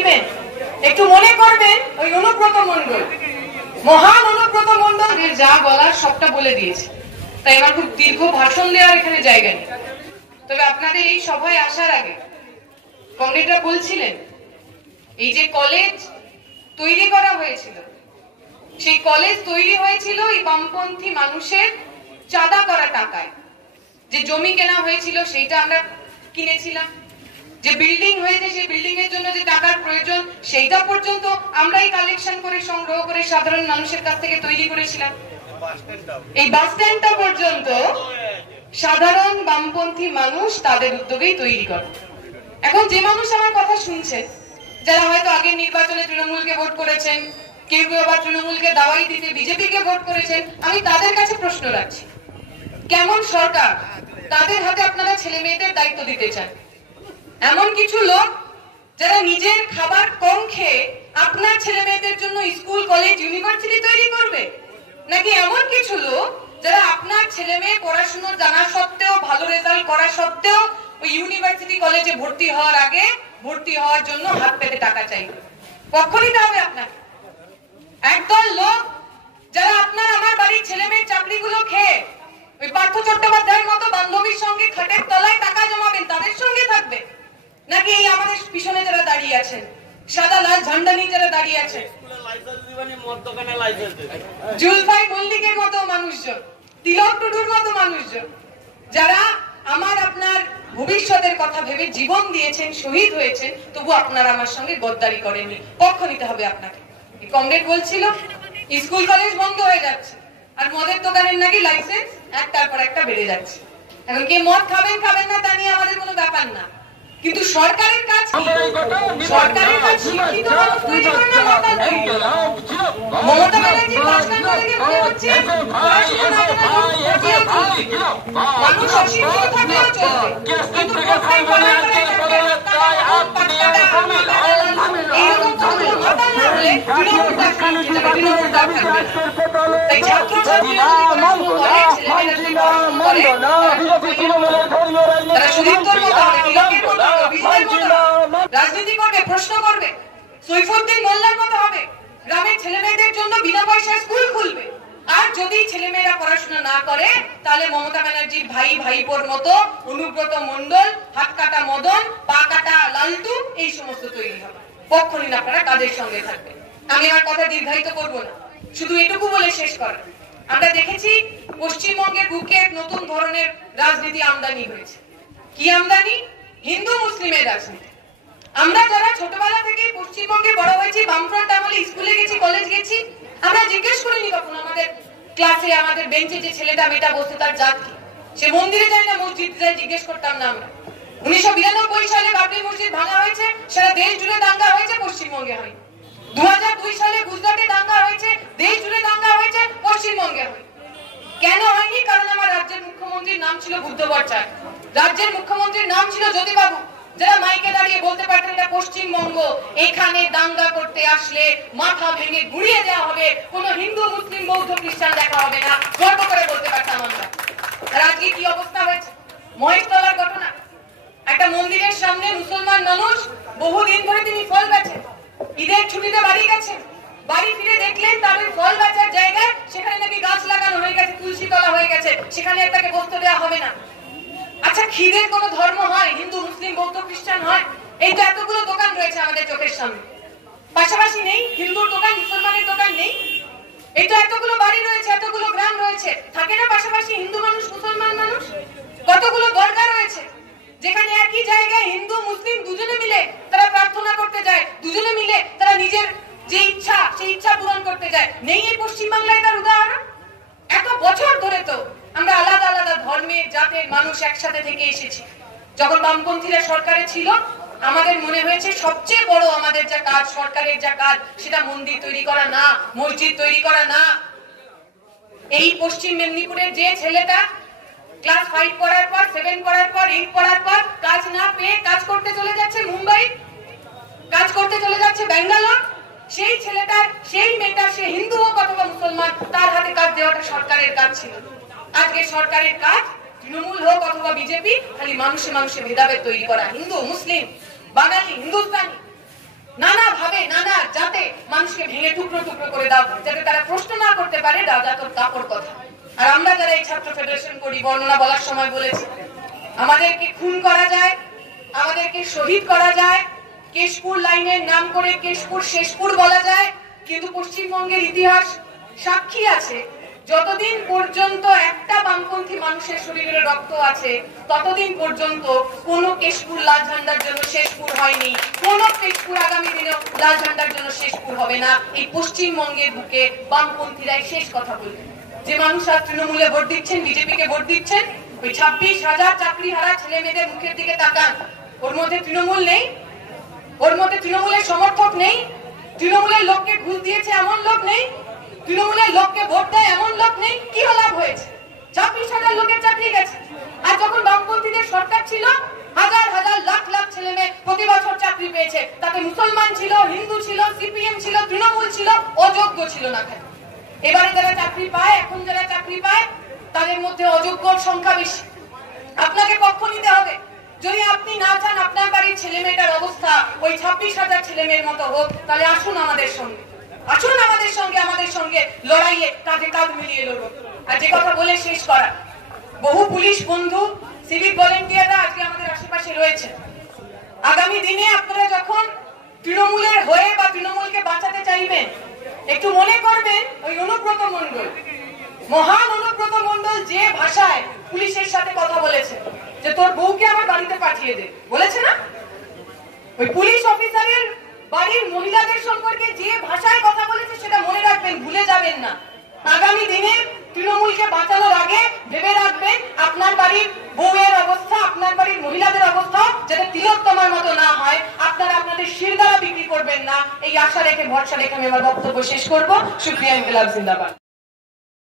নেবেন, একটু মনে করবেন ওই অনুব্রত মণ্ডল, মহান অনুব্রত মণ্ডল যা বলার সবটা বলে দিয়েছে। তাই আমার খুব দীর্ঘ ভাষণ দেওয়ার এখানে জায়গা নেই। তবে আপনাদের এই সভায় আসার আগে কমরেডরা বলছিলেন এই যে কলেজ তৈরি করা হয়েছিল, সেই কলেজ তৈরি হয়েছিল এই বামপন্থী মানুষের চাঁদা করা টাকায়। যে জমি কেনা হয়েছিল সেইটা আমরা কিনেছিলাম, যে বিল্ডিং হয়েছে সেই বিল্ডিং এর জন্য যে টাকার প্রয়োজন সেইটা পর্যন্ত আমরাই কালেকশন করে সংগ্রহ করে সাধারণ মানুষের কাছ থেকে তৈরি করেছিলাম। এই বাস স্ট্যান্ডটা পর্যন্ত সাধারণ বামপন্থী মানুষ তাদের উদ্যোগেই তৈরি করে। এখন যে মানুষ আমার কথা শুনছেন, যারা হয়তো আগের নির্বাচনে তৃণমূলকে ভোট করেছেন, কেউ কেউ আবার তৃণমূলকে দাওয়াই দিতে বিজেপিকে ভোট করেছেন, আমি তাদের কাছে প্রশ্ন রাখছি, কেমন সরকার তাদের হাতে আপনারা ছেলে মেয়েদের দায়িত্ব দিতে চান? এমন কিছু লোক যারা নিজের খাবার কম খেয়ে আপনার ছেলে মেয়েদের জন্য স্কুল কলেজ ইউনিভার্সিটি তৈরি করবে, নাকি এমন কিছু লোক যারা আপনার ছেলে মেয়ে পড়াশোনা জানা সত্ত্বেও, ভালো রেজাল্ট করা সত্ত্বেও ওই ইউনিভার্সিটি কলেজে ভর্তি হওয়ার আগে ভর্তি হওয়ার জন্য হাত পেতে টাকা চাইবে? পক্ষ নিতে হবে আপনার। একদল লোক যারা আপনার আমার বাড়ির ছেলে মেয়ের চাকরিগুলো খেয়ে ওই পার্থ চট্টোপাধ্যায়ের মতো বান্ধবীর সঙ্গে খাটের তলায় টাকা জমাবেন, তাদের সঙ্গে থাকবে, নাকি এই আমাদের পিছনে যারা দাঁড়িয়ে আছেন, সাদা লাল ঝান্ডা নিয়ে যারা দাঁড়িয়ে আছেন, জুলফাই মল্লিকের মতো মানুষজন, তিলক টুডুর মতো মানুষজন, যারা আমার আপনার ভবিষ্যতের কথা ভেবে জীবন দিয়েছেন, শহীদ হয়েছেন, তবু আপনারা আমার সঙ্গে গদ্দারি করেননি? পক্ষ নিতে হবে আপনাকে। কমরেড বলছিল স্কুল কলেজ বন্ধ হয়ে যাচ্ছে আর মদের দোকানের নাকি লাইসেন্স একটার পর একটা বেড়ে যাচ্ছে। এখন কে মদ খাবেন খাবেন না তা নিয়ে আমাদের কোনো ব্যাপার না, কিন্তু সরকারের কাজ কি? সরকারের কাজ শিক্ষিত মানুষ তৈরি করে না মাতাল তৈরি করা। মমতা ব্যানার্জি ভাষণ করে গিয়ে বলে হচ্ছে মানুষ অশিক্ষিত থাকলেও চলবে, কিন্তু কোথায় পড়ার পরে এইরকম কতগুলো মাতাল না হলে তৃণমূল দরকার যাবে, তৃণমূল দরকার। তাই ছাত্রছাত্রীরা তারা সুদীপ্তর মতো হবে, তিলকের মতো হবে, বিজয়ের মতো হবে, রাজনীতি করবে, প্রশ্ন করবে, সৈফুদ্দিন মোল্লার মতো হবে, গ্রামের ছেলে মেয়েদের জন্য বিনা পয়সায় স্কুল খুলবে। আর যদি ছেলেমেয়েরা পড়াশোনা না করে তাহলে মমতা ব্যানার্জির ভাই ভাইপোর মতো অনুব্রত মণ্ডল, হাত কাটা মদন, পা কাটা লালটু, এই সমস্ত তৈরি হবে। পক্ষ নিন আপনারা, কাদের সঙ্গে থাকবে। আমি আমার কথা দীর্ঘায়িত করব না, শুধু এটুকু বলে শেষ করা, আমরা দেখেছি পশ্চিমবঙ্গের বুকে এক নতুন ধরনের রাজনীতি আমদানি হয়েছে। কি আমদানি? হিন্দু মুসলিমের রাজনীতি। আমরা যারা ছোটবেলা থেকে পশ্চিমবঙ্গে বড় হয়েছি, বামফ্রন্ট আমলে স্কুলে গেছি, কলেজ গেছি, আমরা জিজ্ঞেস করিনি কখন আমাদের ক্লাসে, আমাদের বেঞ্চে যে ছেলেটা মেয়েটা বসে তার জাত কি? সে মন্দিরে যায় না মসজিদে যায়, জিজ্ঞেস করতাম না আমরা। 1992 সালে বাবরি মসজিদ ভাঙা হয়েছে, সারা দেশ জুড়ে দাঙ্গা হয়েছে, পশ্চিমবঙ্গে হয়। 2002 সালে গুজরাটে দাঙ্গা হয়েছে, দেশ জুড়ে দাঙ্গা হয়েছে, পশ্চিমবঙ্গে হয়। কেন হয়নি? কারণ আমার রাজ্যের মুখ্যমন্ত্রীর নাম ছিল বুদ্ধ ভট্টাচার্য, রাজ্যের মুখ্যমন্ত্রীর নাম ছিল জ্যোতিবাবু, যারা মাইকে দাঁড়িয়ে বলতে পারতেন এটা পশ্চিমবঙ্গ, এখানে দাঙ্গা করতে আসলে মাথা ভেঙে গুড়িয়ে দেওয়া হবে, কোন হিন্দু মুসলিম বৌদ্ধ খ্রিস্টান দেখা হবে না, গর্ব করে বলতে পারতাম আমরা। আর আজকে কি অবস্থা হয়েছে? মহেশতলার ঘটনা, একটা মন্দিরের সামনে মুসলমান মানুষ বহুদিন ধরে তিনি ফল বেচেন, ঈদের ছুটিতে বাড়ি গেছেন, বাড়ি ফিরে দেখলেন তার ওই ফল বেচার জায়গায় সেখানে নাকি গাছ লাগানো হয়ে গেছে, তুলসী তলা হয়ে গেছে, সেখানে তাকে বসতে দেওয়া হবে না। আচ্ছা, খিদের কোন ধর্ম হয়? হিন্দু মুসলিম বৌদ্ধ খ্রিস্টান হয়? এই তো এতগুলো দোকান রয়েছে আমাদের চোখের সামনে, পাশাপাশি নেই হিন্দুর দোকান, মুসলমানের দোকান নেই। এই তো এতগুলো বাড়ি রয়েছে, এতগুলো গ্রাম রয়েছে, থাকে না পাশাপাশি হিন্দু মানুষ মুসলমান মানুষ? কতগুলো দরগা রয়েছে যেখানে একই জায়গায় হিন্দু মুসলিম দুজনে মিলে তারা প্রার্থনা করতে যায়, দুজনে মিলে তারা নিজের যে ইচ্ছা সেই ইচ্ছা পূরণ করতে যায়। নেই এই পশ্চিমবাংলায় তার উদাহরণ? এত বছর ধরে তো আমরা আলাদা আলাদা ধর্মের জাতের মানুষ একসাথে থেকে এসেছি। যখন বামপন্থীরা সরকারে ছিল, আমাদের মনে হয়েছে সবচেয়ে বড় আমাদের যা কাজ, সরকারের যা কাজ, সেটা মন্দির তৈরি করা না, মসজিদ তৈরি করা না। এই পশ্চিম মেদিনীপুরের যে ছেলেটা ক্লাস 5 পড়ার পর, 7 পড়ার পর, 8 পড়ার পর কাজ না পেয়ে কাজ করতে চলে যাচ্ছে মুম্বাই, কাজ করতে চলে যাচ্ছে ব্যাঙ্গালোর, সেই ছেলেটার, সেই মেয়েটার, সে হিন্দু হোক অথবা মুসলমান, তার হাতে কাজ দেওয়াটা সরকারের কাজ ছিল। আজকে সরকারের কাজ তৃণমূল হোক অথবা বিজেপি, খালি মানুষে মানুষে ভেদাভেদ তৈরি করা, হিন্দু মুসলিম বাঙালি হিন্দুস্তানি, নানা মানুষকে ভেঙে টুকরো টুকরো করে দাও, যাতে তারা প্রশ্ন না করতে পারে রাজা তোর কাপড় কথা। আর আমরা যারা এই ছাত্র ফেডারেশন করি, বর্ণনা বলার সময় বলেছি, আমাদেরকে খুন করা যায়, আমাদেরকে শহীদ করা যায়, কেশপুর লাইনের নাম করে কেশপুর শেষপুর বলা যায়, কিন্তু পশ্চিমবঙ্গের ইতিহাস সাক্ষী আছে, যতদিন পর্যন্ত একটা বামপন্থী মানুষের শরীরে রক্ত আছে ততদিন পর্যন্ত কোন কেশপুর লাল ঝান্ডার জন্য শেষপুর হয়নি, কোন কেশপুর আগামী দিনে লাল ঝান্ডার জন্য শেষপুর হবে না। এই পশ্চিমবঙ্গের বুকে বামপন্থীরাই শেষ কথা বলবে। যে মানুষরা তৃণমূলে ভোট দিচ্ছেন, বিজেপিকে ভোট দিচ্ছেন, ওই 26,000 চাকরি হারা ছেলে মেয়েদের মুখের দিকে তাকান। ওর মধ্যে তৃণমূল নেই, ওর মধ্যে তৃণমূলের সমর্থক নেই, তৃণমূলের লোককে ঘুষ দিয়েছে এমন লোক নেই, তৃণমূলের লোককে ভোট দেয় এমন লোক নেই। কি লাভ হয়েছে? 26,000 লোকের চাকরি গেছে। আর যখন বামপন্থীদের সরকার ছিল, হাজার হাজার লাখ লাখ ছেলে মেয়ে প্রতি বছর চাকরি পেয়েছে। তাতে মুসলমান ছিল, হিন্দু ছিল, সিপিএম ছিল, তৃণমূল ছিল, অযোগ্য ছিল না। এবারে যারা চাকরি পায়, এখন যারা চাকরি পায়, তাদের মধ্যে অযোগ্যর সংখ্যা বেশি। আপনাকে পক্ষ নিতে হবে। যদি আপনি না চান আপনার বাড়ির ছেলে মেয়েটার অবস্থা ওই 26,000 ছেলে মেয়ের মতো হোক, তাহলে আসুন আমাদের সঙ্গে, আসুন আমাদের সঙ্গে লড়াইয়ে কাঁধে কাঁধ মিলিয়ে লড়ব। আর যে কথা বলে শেষ করা, বহু পুলিশ বন্ধু, সিভিক ভলেন্টিয়াররা আজকে আমাদের আশেপাশে রয়েছে। আগামী দিনে আপনারা যখন তৃণমূলের হয়ে বা তৃণমূলকে বাঁচাতে চাইবেন, একটু মনে করবেন ওই অনুব্রত মণ্ডল, মহান অনুব্রত মণ্ডল যে ভাষায় পুলিশের সাথে কথা বলেছে যে তোর বউকে আমার বাড়িতে পাঠিয়ে দে, বলেছে না? ওই পুলিশ অফিসারের বাড়ির মহিলাদের সম্পর্কে যে ভাষায় কথা বলেছে সেটা মনে রাখবেন, ভুলে যাবেন না। আগামী দিনে তৃণমূলকে বাঁচানোর আগে ভেবে রাখবেন আপনার বাড়ির বউয়ের অবস্থা, আপনার বাড়ির মহিলাদের অবস্থা যাতে তিলোত্তমার মতো না হয়। আপনারা আপনাদের শিরদাঁড়া বিক্রি করবেন না, এই আশা রেখে ভরসা রেখে আমি আমার বক্তব্য শেষ করবো। শুকরিয়া, ইনকিলাব জিন্দাবাদ।